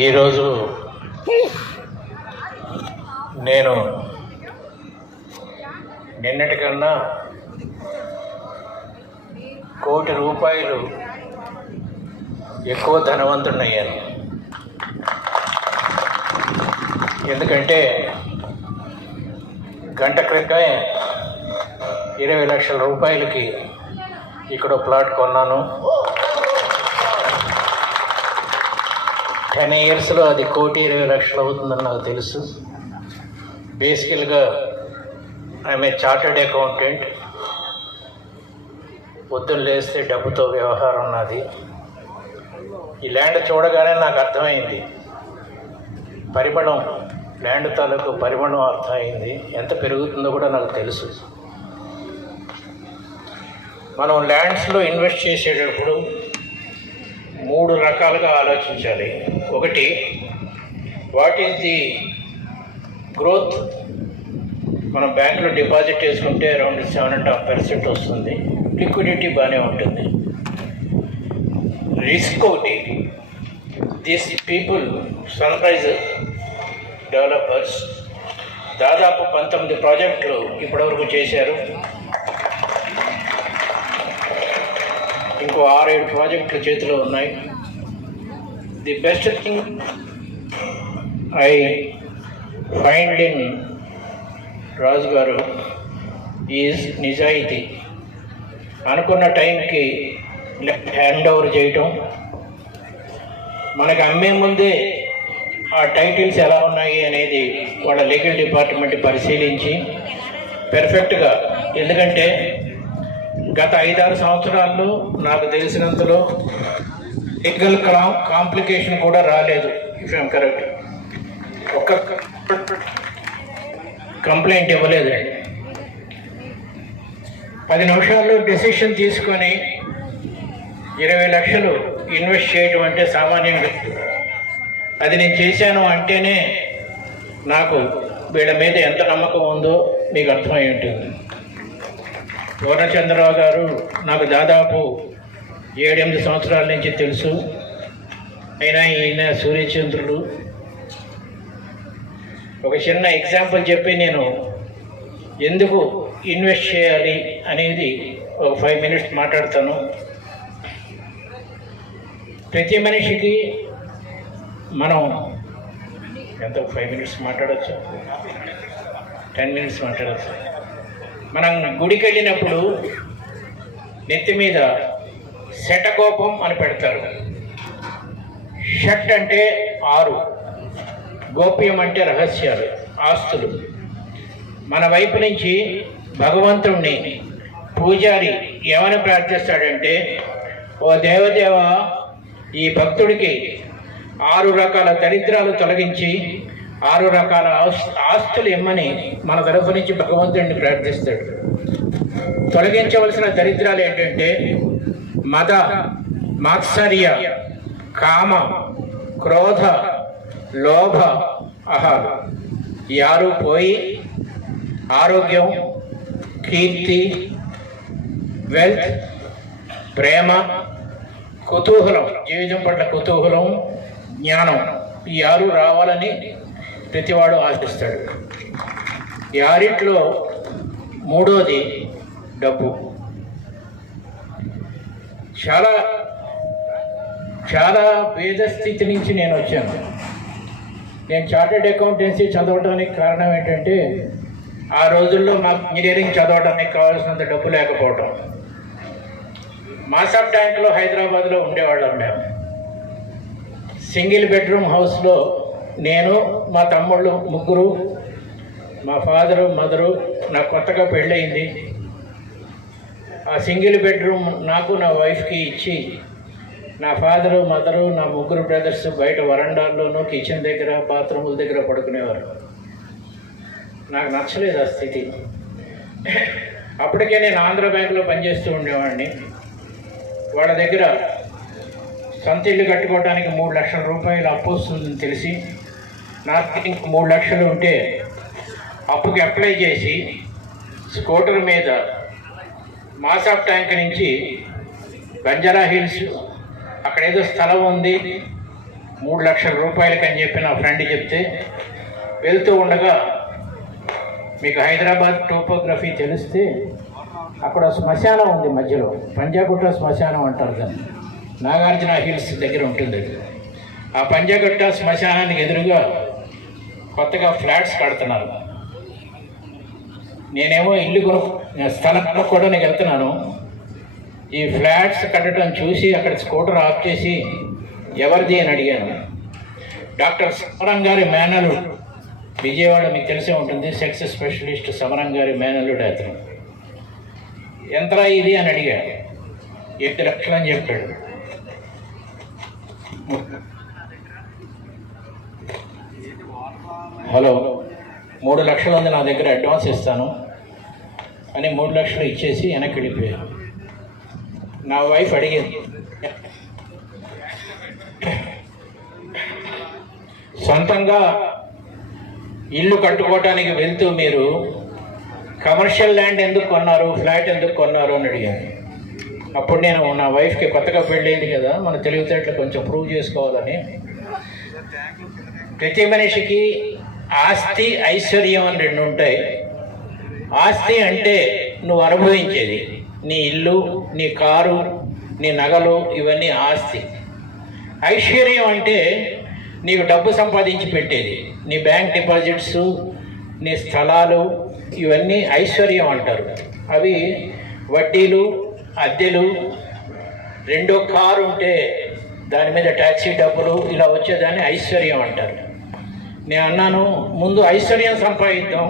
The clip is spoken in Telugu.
ఈరోజు నేను నిన్నటికన్నా ₹1,00,00,000 ఎక్కువ ధనవంతుడయ్యాను. ఎందుకంటే గంట క్రితం 20 లక్షల రూపాయలకి ఇక్కడ ప్లాట్ కొన్నాను. 10 ఇయర్స్లో అది 1,20,00,000 అవుతుందని నాకు తెలుసు. బేసికల్గా ఐఎమ్ ఏ చార్టర్డ్ అకౌంటెంట్. పొద్దున్న లేస్తే డబ్బుతో వ్యవహారం నాది. ఈ ల్యాండ్ చూడగానే నాకు అర్థమైంది, పరిమాణం, ల్యాండ్ తాలూకు పరిమాణం అర్థమైంది. ఎంత పెరుగుతుందో కూడా నాకు తెలుసు. మనం ల్యాండ్స్లో ఇన్వెస్ట్ చేసేటప్పుడు 3 రకాలుగా ఆలోచించాలి. ఒకటి, వాట్ ఈజ్ ది గ్రోత్. మనం బ్యాంకులో డిపాజిట్ చేసుకుంటే అరౌండ్ 7.5% వస్తుంది. లిక్విడిటీ బాగానే ఉంటుంది. రిస్క్ ఒకటి. దిస్ పీపుల్, సన్రైజ్ డెవలపర్స్ దాదాపు 19 ప్రాజెక్టులు ఇప్పటివరకు చేశారు. ఇంకో 6-7 ప్రాజెక్టులు చేతిలో ఉన్నాయి. The best thing I find in Raju గారు ఈజ్ నిజాయితీ. అనుకున్న టైంకి హ్యాండ్ ఓవర్ చేయటం, మనకు అమ్మే ముందే ఆ టైటిల్స్ ఎలా ఉన్నాయి అనేది వాళ్ళ లీగల్ డిపార్ట్మెంట్ పరిశీలించి పెర్ఫెక్ట్గా, ఎందుకంటే గత 5-6 సంవత్సరాల్లో నాకు తెలిసినంతలో లీగల్ కాంప్లికేషన్ కూడా రాలేదు. ఇఫ్ ఐఎమ్ కరెక్ట్, ఒక్క కంప్లైంట్ ఇవ్వలేదండి. 10 నిమిషాల్లో డెసిషన్ తీసుకొని 20 లక్షలు ఇన్వెస్ట్ చేయడం అంటే సామాన్యంగా, అది నేను చేశాను అంటేనే నాకు వీళ్ళ మీద ఎంత నమ్మకం ఉందో మీకు అర్థమై ఉంటుంది. పూర్ణచంద్రరావు గారు నాకు దాదాపు 7-8 సంవత్సరాల నుంచి తెలుసు. అయినా ఈయన సూర్యచంద్రుడు. ఒక చిన్న ఎగ్జాంపుల్ చెప్పి నేను ఎందుకు ఇన్వెస్ట్ చేయాలి అనేది ఒక 5 మినిట్స్ మాట్లాడతాను. ప్రతి మనిషికి మనం ఎంత 5 మినిట్స్ మాట్లాడచ్చు, 10 మినిట్స్ మాట్లాడచ్చు. మనం గుడికి వెళ్ళినప్పుడు నెత్తి మీద శటకోపం అని పెడతారు. షట్ అంటే 6, గోప్యం అంటే రహస్యాలు, ఆస్తులు. మన వైపు నుంచి భగవంతుణ్ణి పూజారి ఏమని ప్రార్థిస్తాడంటే, ఓ దేవదేవ, ఈ భక్తుడికి 6 రకాల దరిద్రాలు తొలగించి 6 రకాల ఆస్తులు ఇమ్మని మన తరఫు నుంచి భగవంతుడిని ప్రార్థిస్తాడు. తొలగించవలసిన దరిద్రాలు ఏంటంటే మద, మాత్సర్య, కామ, క్రోధ, లోభ, అహం. ఈ 6 పోయి ఆరోగ్యం, కీర్తి, వెల్త్, ప్రేమ, కుతూహలం, జీవితం పట్ల కుతూహలం, జ్ఞానం, ఈ 6 రావాలని ప్రతివాడు ఆశిస్తాడు. ఈ 6లో మూడోది డబ్బు. చాలా చాలా పేద స్థితి నుంచి నేను వచ్చాను. నేను చార్టెడ్ అకౌంటెన్సీ చదవడానికి కారణం ఏంటంటే, ఆ రోజుల్లో నాకు ఇంజనీరింగ్ చదవడానికి కావాల్సినంత డబ్బు లేకపోవటం. మాసాబ్ ట్యాంక్లో హైదరాబాద్లో ఉండేవాళ్ళం మేము. సింగిల్ బెడ్రూమ్ హౌస్లో నేను, మా తమ్ముళ్ళు 3, మా ఫాదరు, మదరు. నాకు కొత్తగా పెళ్ళయింది. ఆ సింగిల్ బెడ్రూమ్ నాకు, నా వైఫ్కి ఇచ్చి, నా ఫాదరు, మదరు, నా 3 బ్రదర్స్ బయట వరండాల్లోనూ, కిచెన్ దగ్గర, బాత్రూముల దగ్గర పడుకునేవారు. నాకు నచ్చలేదు ఆ స్థితి. అప్పటికే నేను ఆంధ్ర బ్యాంకులో పనిచేస్తూ ఉండేవాడిని. వాళ్ళ దగ్గర సొంత ఇల్లు కట్టుకోవడానికి 3 లక్షల రూపాయలు అప్పు వస్తుందని తెలిసి, నాకు ఇంక 3 లక్షలు ఉంటే అప్పుకి అప్లై చేసి స్కూటర్ మీద మాసాబ్ ట్యాంక్ నుంచి బంజారా హిల్స్, అక్కడ ఏదో స్థలం ఉంది, 3 లక్షల రూపాయలకి అని చెప్పి నా ఫ్రెండ్ చెప్తే వెళ్తూ ఉండగా మీకు హైదరాబాద్ టోపోగ్రఫీ తెలిస్తే అక్కడ శ్మశానం ఉంది మధ్యలో, పంజాగుట్ట శ్మశానం అంటారు దాన్ని, నాగార్జున హిల్స్ దగ్గర ఉంటుంది అది. ఆ పంజాగుట్ట శ్మశానానికి ఎదురుగా కొత్తగా ఫ్లాట్స్ కడుతున్నారు. నేనేమో ఇల్లు స్థలం కొనుక్కోవడానికి వెళ్తున్నాను. ఈ ఫ్లాట్స్ కట్టడం చూసి అక్కడ స్కూటర్ ఆఫ్ చేసి ఎవరిది అని అడిగాను. డాక్టర్ సమరం గారి మేనల్లుడు, విజయవాడ మీకు తెలిసే ఉంటుంది, సెక్స్ స్పెషలిస్ట్ సమరం గారి మేనల్లుడు అతను. ఎంతరా ఇది అని అడిగాడు. 7 లక్షలు అని చెప్పాడు. హలో, 3 లక్షలు ఉంది నా దగ్గర, అడ్వాన్స్ ఇస్తాను అని 3 లక్షలు ఇచ్చేసి వెనక్కి వెళ్ళిపోయాను. నా వైఫ్ అడిగింది, సొంతంగా ఇల్లు కట్టుకోవటానికి వెళ్తూ మీరు కమర్షియల్ ల్యాండ్ ఎందుకు కొన్నారు, ఫ్లాట్ ఎందుకు కొన్నారు అని అడిగాను. అప్పుడు నేను నా వైఫ్కి కొత్తగా పెళ్ళైంది కదా, మన తెలివితేటలు కొంచెం ప్రూవ్ చేసుకోవాలని, ప్రతి మనిషికి ఆస్తి ఐశ్వర్యం అని 2 ఉంటాయి. ఆస్తి అంటే నువ్వు అనుభవించేది, నీ ఇల్లు, నీ కారు, నీ నగలు, ఇవన్నీ ఆస్తి. ఐశ్వర్యం అంటే నీకు డబ్బు సంపాదించి పెట్టేది, నీ బ్యాంక్ డిపాజిట్స్, నీ స్థలాలు, ఇవన్నీ ఐశ్వర్యం అంటారు. అవి వడ్డీలు, అద్దెలు, 2వ కారు ఉంటే దాని మీద ట్యాక్సీ డబ్బులు, ఇలా వచ్చేదాన్ని ఐశ్వర్యం అంటారు. నేను అన్నాను, ముందు ఐశ్వర్యం సంపాదిద్దాం,